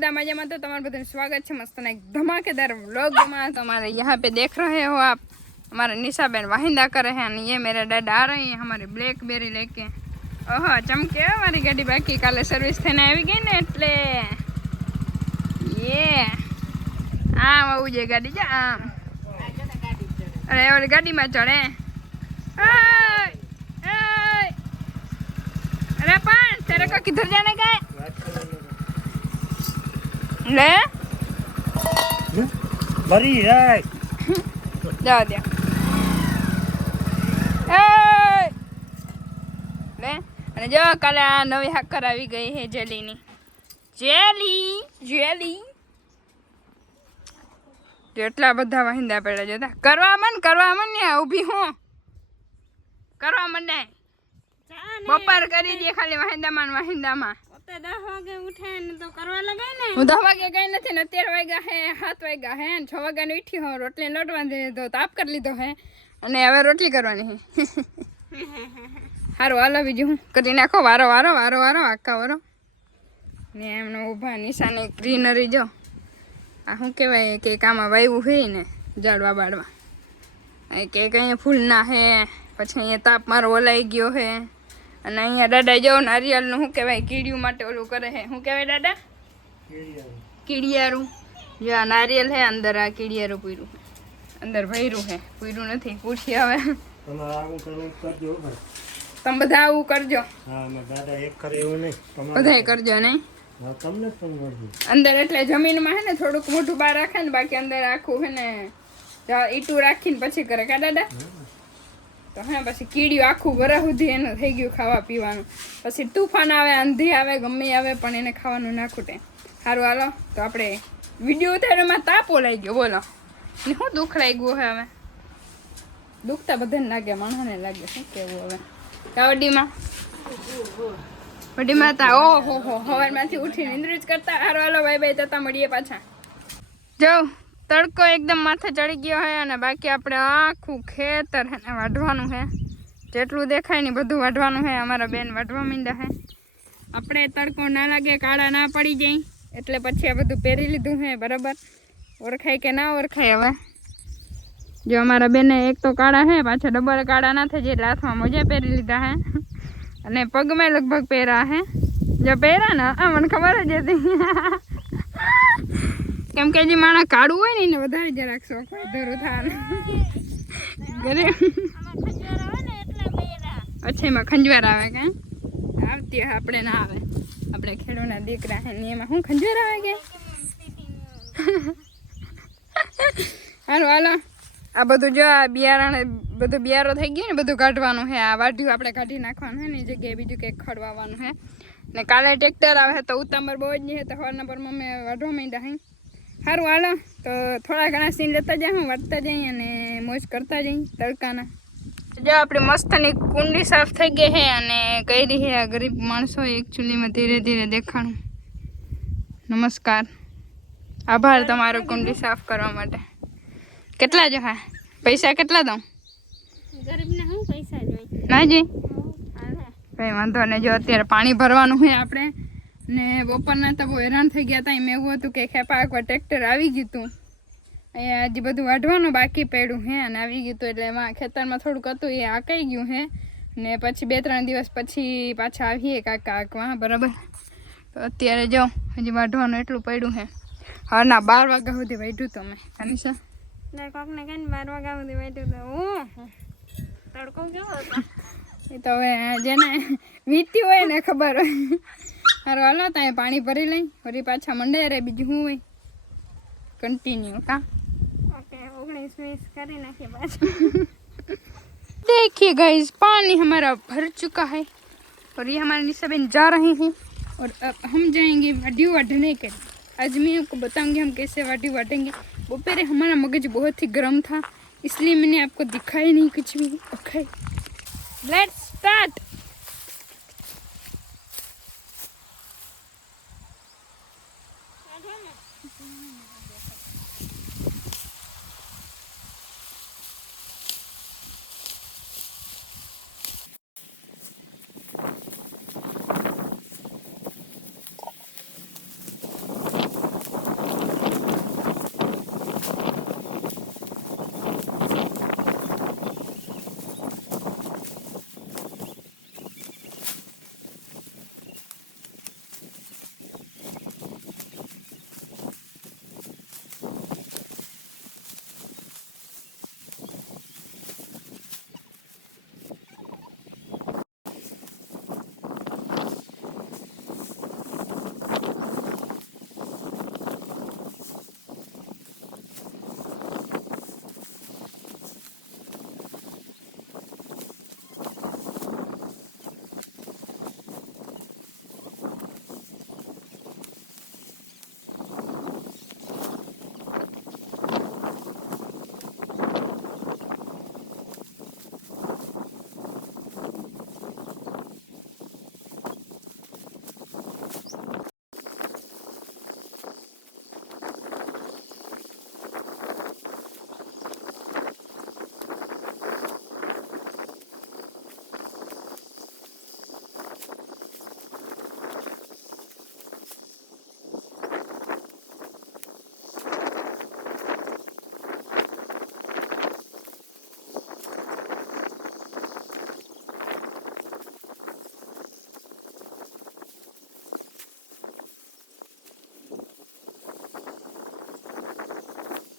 बदा मजा में। तो तुम्हारा बदा स्वागत है मस्त एक धमाकेदार व्लॉग में। तुम्हारे यहाँ पे देख रहे हो आप हमारे निशा बहन वाहिंदा कर रहे हैं। ये मेरे डैड आ रहे हैं हमारी ब्लैकबेरी लेके। ओहो चमके हमारी गाड़ी बाकी काले सर्विस थे आई गई ने एटले ये आम आવું છે ગાડી જા આમ અરે ઓલી ગાડીમાં ચડે अरे पान तेरे को किधर जाने का है ले मरी रे जाओ दिया ले અને જો કાલે આ નવી હાકર આવી ગઈ છે જેલીની જેલી જેલી જેટલા બધા વાહિંદા પડ્યા જોતા કરવા મન ને ઊભી હું કરવા મંડે બપોર કરી દે ખાલી વાહિંદામાં ઓતે 10 વાગે ઉઠે ને તો કરવા લગાય ને હું 10 વાગે ગઈ નથી ને 13 વાગ્યા હે 7 વાગ્યા હે 6 વાગ્યાની ઉઠી હું રોટલી લોટ બાંધી દીધો તાપ કરી લીધો હે અને હવે રોટલી કરવાની હે હારું હાલો બીજું હું કરી નાખો વારો આખા વારો ને એમને ઊભા નિશાને ગ્રીનરી જો આ શું કહેવાય કે આમાં વાવ્યું હોય ને ઝાડવા બાળવા કે કંઈ ફૂલ ના હે પછી અહીંયા તાપ મારો ઓલાઈ ગયો હે અને અહીંયા દાદા જો નારિયેળનું શું કહેવાય કીડિયું માટે ઓલું કરે હે શું કહેવાય દાદા કીડિયારું જો આ નારિયેળ હે અંદર આ કીડિયારું પૂર્યું અંદર ભર્યું હે પૂર્યું નથી પૂછી હવે તમે બધા આવું કરજો બધાય કરજો નહીં અંદર એટલે જમીનમાં હે ને થોડુંક મોટું બહાર રાખે ને બાકી અંદર આખું હે ને ઈટું રાખીને પછી કરે કા દાદા તો હા પછી કીડિયું આખું વરસ સુધી એનું થઈ ગયું ખાવા પીવાનું પછી તુફાન આવે આંધી આવે ગમે આવે પણ એને ખાવાનું ના ખૂટે સારું હાલો તો આપણે વિડીયો ઉતારવામાં તાપો લાગી ગયો બોલો ને શું દુઃખ લાગ્યું હવે દુઃખતા બધાને લાગે માણસને લાગે શું કેવું હવે કાવડીમાં વડીમાં હતા ઓહો સવારમાંથી ઉઠીને નિંદ્ર જ કરતા હારો હાલો બાય તતા મળીએ પાછા જાઓ તડકો એકદમ માથે ચડી ગયો હે અને બાકી આપણે આખું ખેતર હે ને વાઢવાનું હે જેટલું દેખાય ને બધું વાઢવાનું હે અમારા બેન વાઢવા માંડ્યા હે આપણે તડકો ના લાગે કાળા ના પડી જાય એટલે પછી આ બધું પહેરી લીધું હે બરાબર ઓળખાય કે ના ઓળખાય હવે જો અમારા બેને એક તો કાળા હે પાછા ડબલ કાળા ના થઈ જાય એટલે હાથમાં મોજા પહેરી લીધા હે અને પગમાં લગભગ પહેરા હે જો પહેરા ને મને ખબર જ હતી કેમ કે જે માણા કાળું હોય ને એને વધારે જરાક શોખ હોય ધરું થાય ઘરે અચ્છા એમાં ખંજવાર આવે કે આવતી આપણે ના આવે આપણે ખેડૂના દીકરા હે ને એમાં શું ખંજવાર આવે કે હાલો આ બધું જો આ બધું બિયારો થઈ ગયું ને બધું કાઢવાનું હે આ વાઢ્યું આપણે કાઢી નાખવાનું હે ને એ જગ્યાએ બીજું કંઈક ખડવાનું હે ને કાલે ટ્રેક્ટર આવે તો ઉતાંબર બહુ જ નહીં હે તો સવારના પર મમ્મી વાઢવા માંડ્યા હે સારું હાલો તો થોડા ઘણા સીન લેતા જાય હું વાટતા જઈએ અને મોજ કરતા જઈએ તડકાના જો આપણી મસ્તની કુંડી સાફ થઈ ગઈ છે અને કઈ રહી આ ગરીબ માણસો એકચ્યુઅલીમાં ધીરે ધીરે દેખાણું નમસ્કાર આભાર તમારો કુંડી સાફ કરવા માટે કેટલા જો હા પૈસા કેટલા દઉં ગરીબને શું પૈસા જોઈએ ના જી કંઈ વાંધો નહીં જો અત્યારે પાણી ભરવાનું હોય આપણે ને બપોરના તો બહુ હેરાન થઈ ગયા હતા એમ એવું હતું કે ખેપા એકવાર ટ્રેક્ટર આવી ગયું હતું અહીંયા હજી બધું વાઢવાનું બાકી પડ્યું હે અને આવી ગયું હતું એટલે એમાં ખેતરમાં થોડુંક હતું એ આકાઈ ગયું હે ને પછી 2-3 દિવસ પછી પાછા આવીએ કાકા આંકવા બરાબર તો અત્યારે જો હજી વાઢવાનું એટલું પડ્યું હે હા ના 12 વાગ્યા સુધી વાઢ્યું તમે અનિશા કોકને કઈ 12 વાગ્યા સુધી વાઢ્યું તો તડકો કેવો હતો એ તો હવે જેને વીતી હોય ને ખબર હોય સારું હાલો ત્યાં પાણી ભરી લઈ ફરી પાછા મંડે રે બીજું શું હોય कंटिन्यू का ओके 19-20 कर नाखिए बस देखिए गाइस पानी हमारा भर चुका है और ये हमारे निशा बहन जा रहे हैं और अब हम जाएंगे वाडी वाटने के आज मैं आपको बताऊंगी हम कैसे वाडी वाटेंगे दोपहर हमारा मगज बहुत ही गर्म था इसलिए मैंने आपको दिखाया नहीं कुछ भी ओके लेट्स स्टार्ट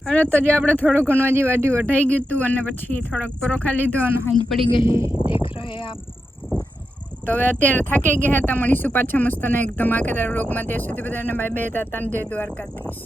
અને તો જે આપણે થોડું ઘણું હજી વાઢી વઢાઈ ગયું હતું અને પછી થોડોક પરોખા લીધો અને હાંજ પડી ગઈ છે દેખ રહે આપ. તો હવે અત્યારે થાકી ગયા હતા. મળીશું પાછા મસ્ત ને એક ધમાકેદાર વ્લોગમાં. ત્યાં સુધી બધાને બાય બાય, તાતા જય દ્વારકાધીશ.